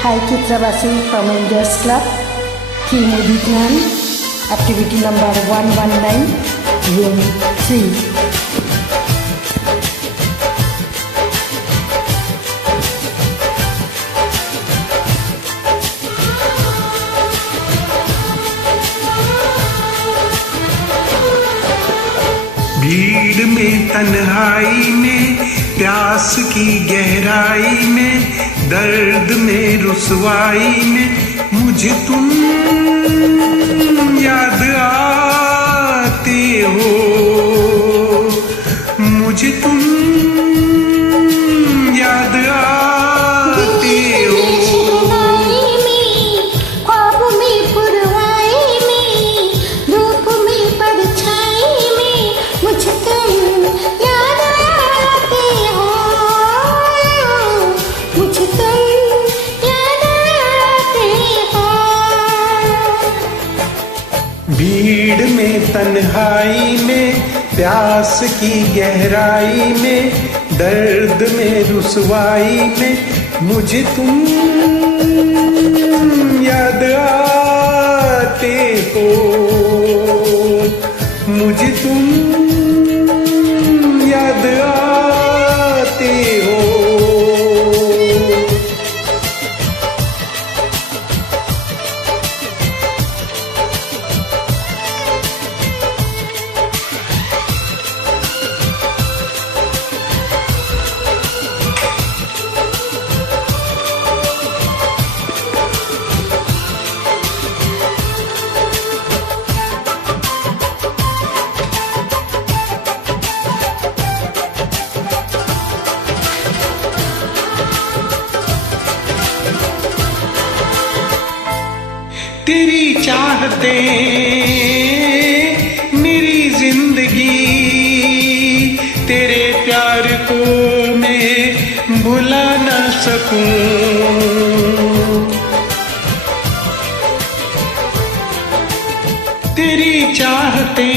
Hi Chitrabasi from India's Club, Team Uditnan, activity number 119, room 3. भीड़ में तन्हाई में प्यास की गहराई में दर्द में रुसवाई में मुझे तुम याद आते हो, मुझे तुम याद आते हो। भीड़ में तन्हाई में प्यास की गहराई में दर्द में रुसवाई में मुझे तुम याद आते हो, मुझे तुम याद आते हो। तेरी चाहते मेरी जिंदगी, तेरे प्यार को मैं भुला ना सकूं। तेरी चाहते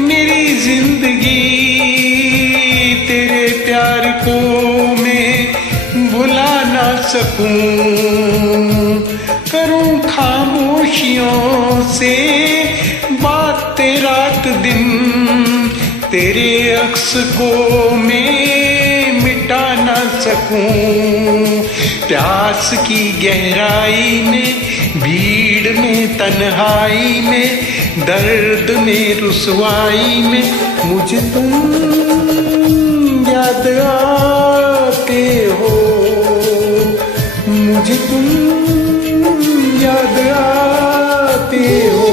मेरी जिंदगी, तेरे प्यार को मैं भुला ना सकूं। करूं खामोशियों से बातें रात दिन, तेरे अक्स को मैं मिटा ना सकूं। प्यास की गहराई में भीड़ में तन्हाई में दर्द में रुसवाई में मुझे तुम याद आते हो, मुझे तुम याद आते हो।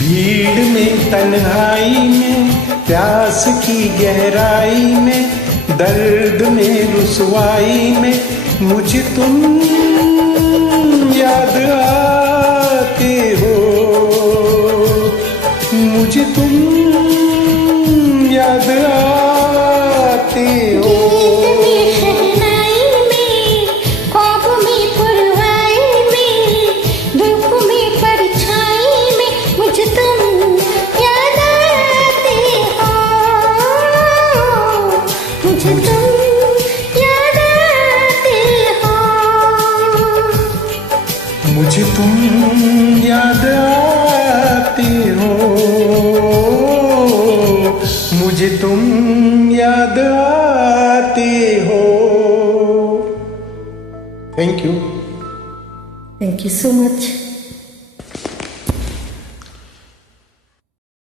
भीड़ में तन्हाई में प्यास की गहराई में दर्द में रुसवाई में मुझे तुम याद आते हो, मुझे तुम याद आते हो। मुझे तुम याद आते हो, मुझे तुम याद आते हो। Thank you so much.